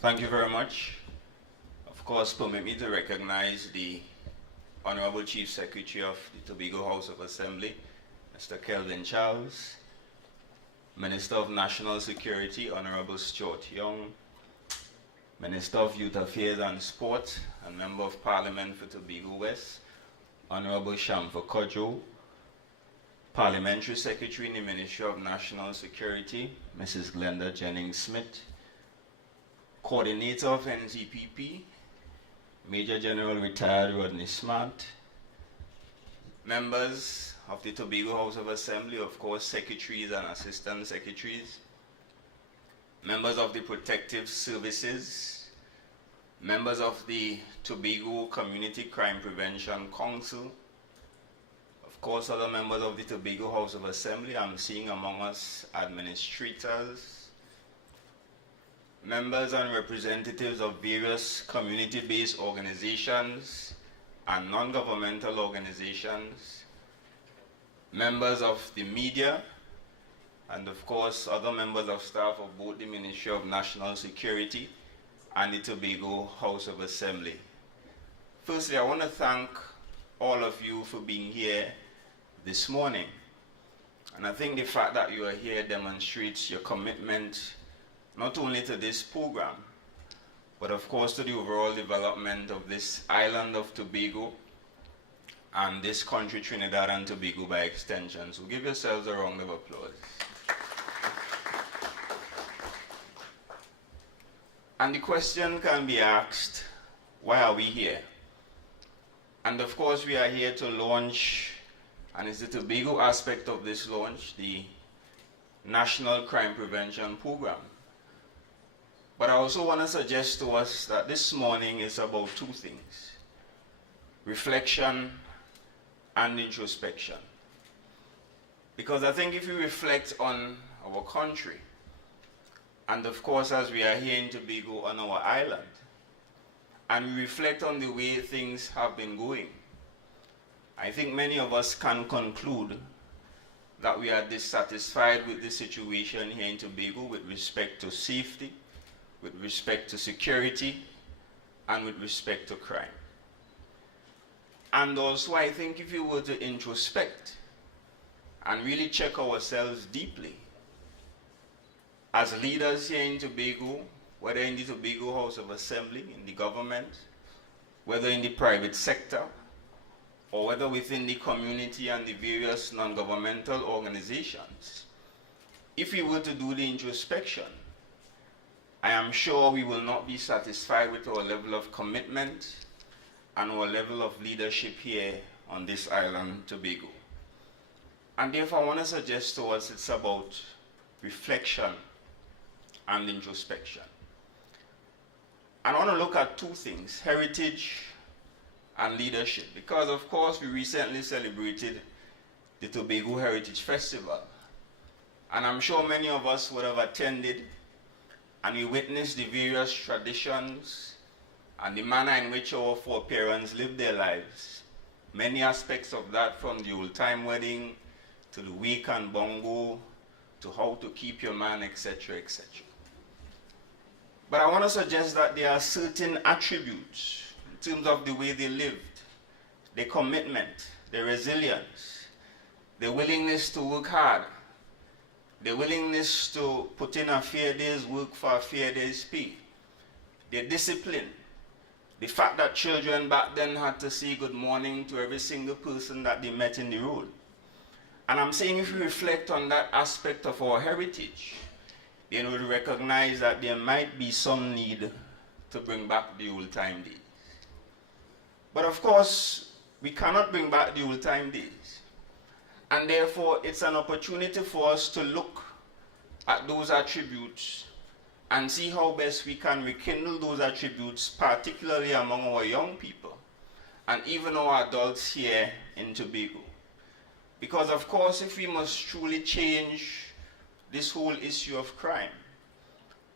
Thank you very much. Of course, permit me to recognize the Honorable Chief Secretary of the Tobago House of Assembly, Mr. Kelvin Charles, Minister of National Security, Honorable Stuart Young, Minister of Youth Affairs and Sport and Member of Parliament for Tobago West, Honorable Shamfa Kodjo, Parliamentary Secretary in the Ministry of National Security, Mrs. Glenda Jennings-Smith, Coordinator of NCPP, Major General Retired Rodney Smart, members of the Tobago House of Assembly, of course, secretaries and assistant secretaries, members of the Protective Services, members of the Tobago Community Crime Prevention Council, of course, other members of the Tobago House of Assembly. I'm seeing among us administrators, members and representatives of various community-based organizations and non-governmental organizations, members of the media, and of course other members of staff of both the Ministry of National Security and the Tobago House of Assembly. Firstly, I want to thank all of you for being here this morning. And I think the fact that you are here demonstrates your commitment not only to this program, but of course to the overall development of this island of Tobago and this country, Trinidad and Tobago, by extension. So give yourselves a round of applause. And the question can be asked, why are we here? And of course we are here to launch, and it's the Tobago aspect of this launch, the National Crime Prevention Program. But I also want to suggest to us that this morning is about two things: reflection and introspection. Because I think if we reflect on our country, and of course as we are here in Tobago on our island, and we reflect on the way things have been going, I think many of us can conclude that we are dissatisfied with the situation here in Tobago with respect to safety, with respect to security, and with respect to crime. And also I think if you were to introspect and really check ourselves deeply, as leaders here in Tobago, whether in the Tobago House of Assembly, in the government, whether in the private sector, or whether within the community and the various non-governmental organizations, if we were to do the introspection, I am sure we will not be satisfied with our level of commitment and our level of leadership here on this island, Tobago. And therefore I want to suggest to us it's about reflection and introspection. And I want to look at two things: heritage and leadership. Because of course we recently celebrated the Tobago Heritage Festival. And I'm sure many of us would have attended, and we witnessed the various traditions and the manner in which our foreparents lived their lives. Many aspects of that, from the old-time wedding to the wake and bongo to how to keep your man, etc., etc. But I want to suggest that there are certain attributes in terms of the way they lived, their commitment, their resilience, their willingness to work hard, their willingness to put in a fair day's work for a fair day's pay, their discipline, the fact that children back then had to say good morning to every single person that they met in the road. And I'm saying if we reflect on that aspect of our heritage, then we'll recognize that there might be some need to bring back the old-time days. But of course, we cannot bring back the old-time days. And therefore, it's an opportunity for us to look at those attributes and see how best we can rekindle those attributes, particularly among our young people and even our adults here in Tobago. Because of course, if we must truly change this whole issue of crime,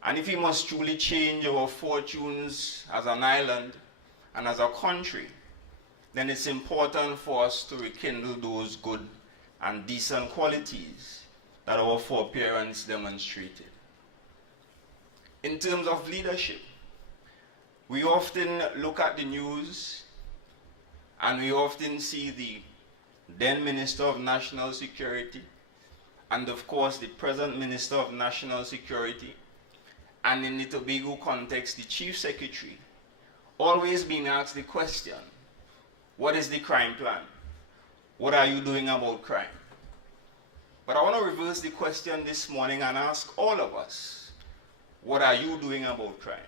and if we must truly change our fortunes as an island and as a country, then it's important for us to rekindle those good and decent qualities that our foreparents demonstrated. In terms of leadership, We often look at the news and we often see the then Minister of National Security and of course the present Minister of National Security, and in the Tobago context the Chief Secretary, always being asked the question, what is the crime plan? What are you doing about crime? But I want to reverse the question this morning and ask all of us, what are you doing about crime?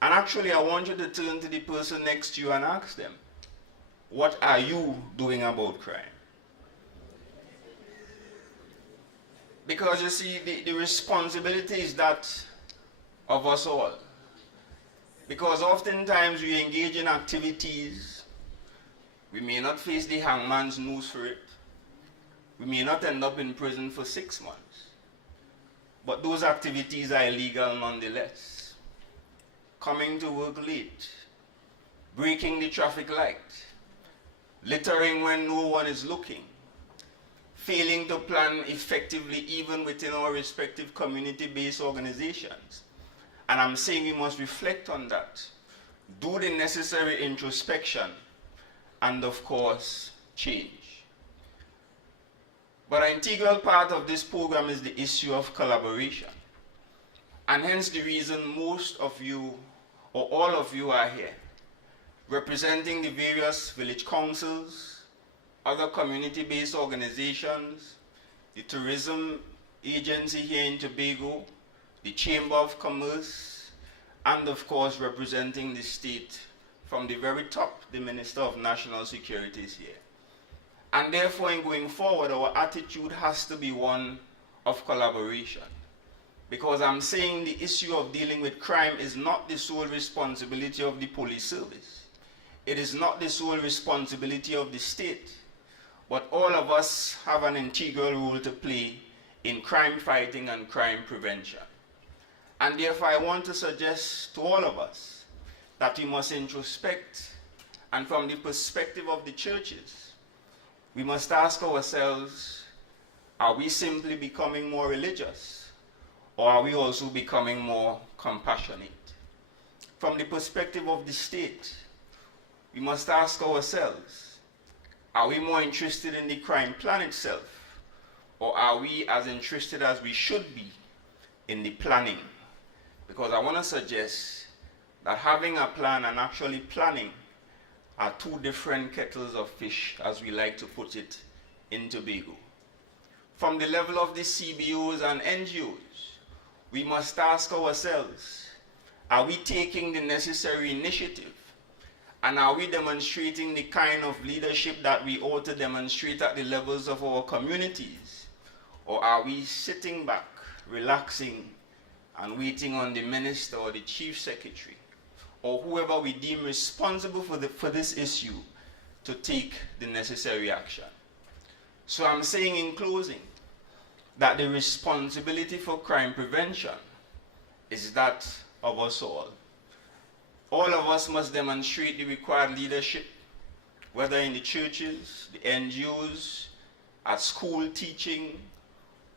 And actually I want you to turn to the person next to you and ask them, what are you doing about crime? Because you see, the responsibility is that of us all. Because oftentimes we engage in activities, we may not face the hangman's noose for it, we may not end up in prison for 6 months, but those activities are illegal nonetheless. Coming to work late, breaking the traffic light, littering when no one is looking, failing to plan effectively even within our respective community-based organizations. And I'm saying we must reflect on that, do the necessary introspection, and of course, change. But an integral part of this program is the issue of collaboration. And hence the reason most of you, or all of you, are here, representing the various village councils, other community-based organizations, the tourism agency here in Tobago, the Chamber of Commerce, and of course representing the state from the very top, the Minister of National Security is here. And therefore, in going forward, our attitude has to be one of collaboration. Because I'm saying the issue of dealing with crime is not the sole responsibility of the police service. It is not the sole responsibility of the state. But all of us have an integral role to play in crime fighting and crime prevention. And therefore, I want to suggest to all of us that we must introspect, and from the perspective of the churches, we must ask ourselves, are we simply becoming more religious, or are we also becoming more compassionate? From the perspective of the state, we must ask ourselves, are we more interested in the crime plan itself, or are we as interested as we should be in the planning? Because I want to suggest that having a plan and actually planning are two different kettles of fish, as we like to put it in Tobago. From the level of the CBOs and NGOs, we must ask ourselves, are we taking the necessary initiative? And are we demonstrating the kind of leadership that we ought to demonstrate at the levels of our communities? Or are we sitting back, relaxing, and waiting on the minister or the chief secretary, or whoever we deem responsible for this issue to take the necessary action? So I'm saying in closing that the responsibility for crime prevention is that of us all. All of us must demonstrate the required leadership, whether in the churches, the NGOs, at school teaching,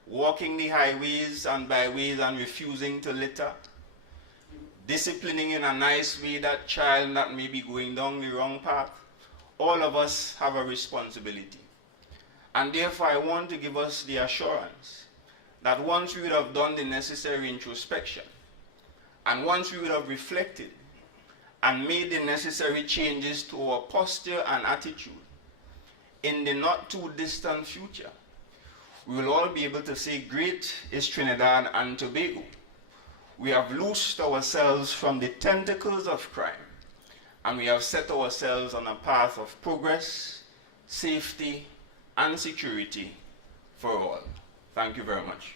walking the highways and byways and refusing to litter, disciplining in a nice way that child that may be going down the wrong path. All of us have a responsibility. And therefore I want to give us the assurance that once we would have done the necessary introspection, and once we would have reflected and made the necessary changes to our posture and attitude, in the not too distant future, we will all be able to say, great is Trinidad and Tobago. We have loosed ourselves from the tentacles of crime, and we have set ourselves on a path of progress, safety, and security for all. Thank you very much.